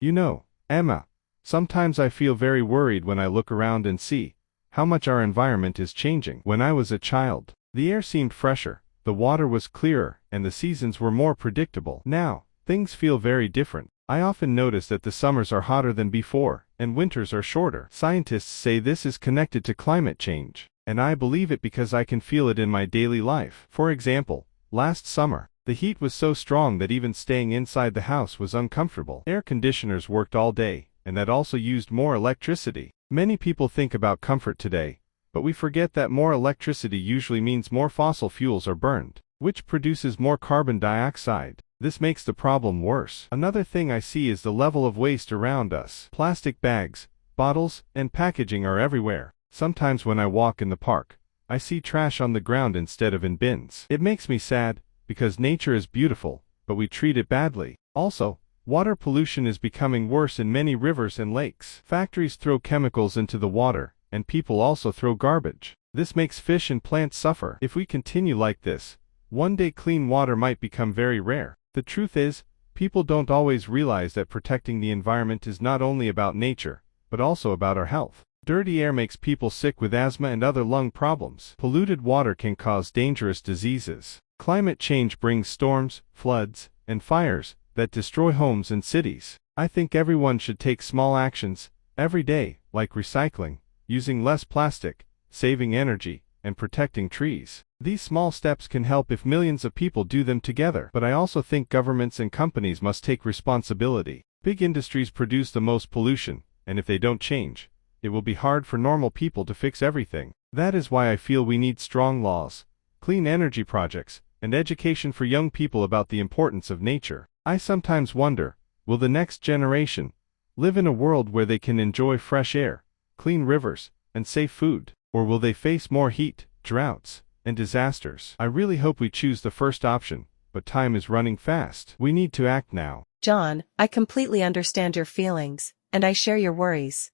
You know, Emma, sometimes I feel very worried when I look around and see how much our environment is changing. When I was a child, the air seemed fresher, the water was clearer, and the seasons were more predictable. Now, things feel very different. I often notice that the summers are hotter than before, and winters are shorter. Scientists say this is connected to climate change, and I believe it because I can feel it in my daily life. For example, last summer, the heat was so strong that even staying inside the house was uncomfortable. Air conditioners worked all day, and that also used more electricity. Many people think about comfort today, but we forget that more electricity usually means more fossil fuels are burned, which produces more carbon dioxide. This makes the problem worse. Another thing I see is the level of waste around us. Plastic bags, bottles, and packaging are everywhere. Sometimes when I walk in the park, I see trash on the ground instead of in bins. It makes me sad, because nature is beautiful, but we treat it badly. Also, water pollution is becoming worse in many rivers and lakes. Factories throw chemicals into the water, and people also throw garbage. This makes fish and plants suffer. If we continue like this, one day clean water might become very rare. The truth is, people don't always realize that protecting the environment is not only about nature, but also about our health. Dirty air makes people sick with asthma and other lung problems. Polluted water can cause dangerous diseases. Climate change brings storms, floods, and fires that destroy homes and cities. I think everyone should take small actions every day, like recycling, using less plastic, saving energy, and protecting trees. These small steps can help if millions of people do them together. But I also think governments and companies must take responsibility. Big industries produce the most pollution, and if they don't change, it will be hard for normal people to fix everything. That is why I feel we need strong laws, clean energy projects, and education for young people about the importance of nature. I sometimes wonder, will the next generation live in a world where they can enjoy fresh air, clean rivers, and safe food? Or will they face more heat, droughts, and disasters? I really hope we choose the first option, but time is running fast. We need to act now. John, I completely understand your feelings, and I share your worries.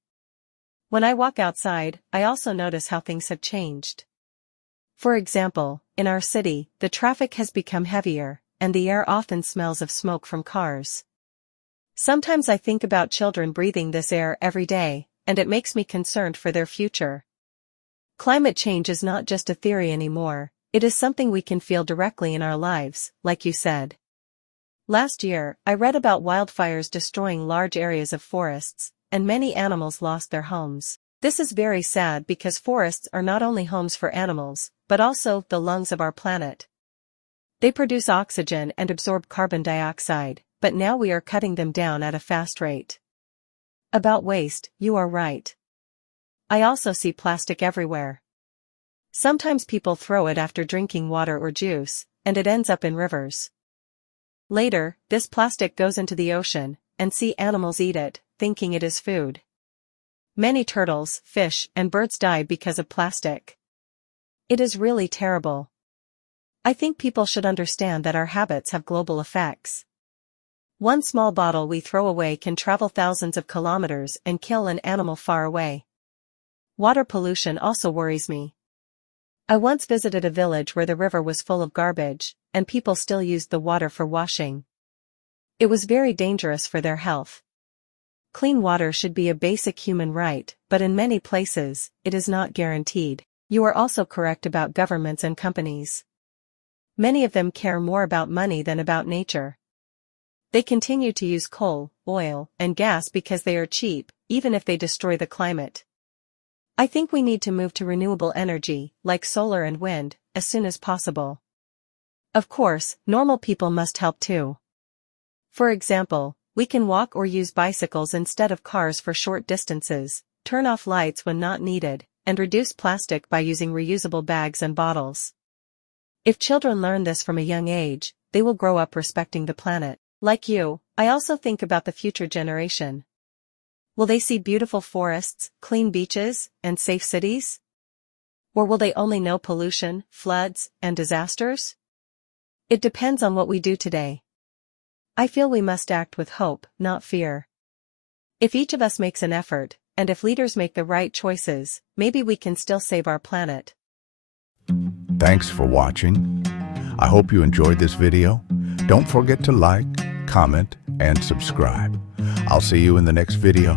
When I walk outside, I also notice how things have changed. For example, in our city, the traffic has become heavier, and the air often smells of smoke from cars. Sometimes I think about children breathing this air every day, and it makes me concerned for their future. Climate change is not just a theory anymore, it is something we can feel directly in our lives, like you said. Last year, I read about wildfires destroying large areas of forests, and many animals lost their homes. This is very sad because forests are not only homes for animals, but also the lungs of our planet. They produce oxygen and absorb carbon dioxide, but now we are cutting them down at a fast rate. About waste, you are right. I also see plastic everywhere. Sometimes people throw it after drinking water or juice, and it ends up in rivers. Later, this plastic goes into the ocean, and sea animals eat it, thinking it is food. Many turtles, fish, and birds die because of plastic. It is really terrible. I think people should understand that our habits have global effects. One small bottle we throw away can travel thousands of kilometers and kill an animal far away. Water pollution also worries me. I once visited a village where the river was full of garbage, and people still used the water for washing. It was very dangerous for their health. Clean water should be a basic human right, but in many places, it is not guaranteed. You are also correct about governments and companies. Many of them care more about money than about nature. They continue to use coal, oil, and gas because they are cheap, even if they destroy the climate. I think we need to move to renewable energy, like solar and wind, as soon as possible. Of course, normal people must help too. For example, we can walk or use bicycles instead of cars for short distances, turn off lights when not needed, and reduce plastic by using reusable bags and bottles. If children learn this from a young age, they will grow up respecting the planet. Like you, I also think about the future generation. Will they see beautiful forests, clean beaches, and safe cities? Or will they only know pollution, floods, and disasters? It depends on what we do today. I feel we must act with hope, not fear. If each of us makes an effort, and if leaders make the right choices, maybe we can still save our planet. Thanks for watching. I hope you enjoyed this video. Don't forget to like, comment, and subscribe. I'll see you in the next video.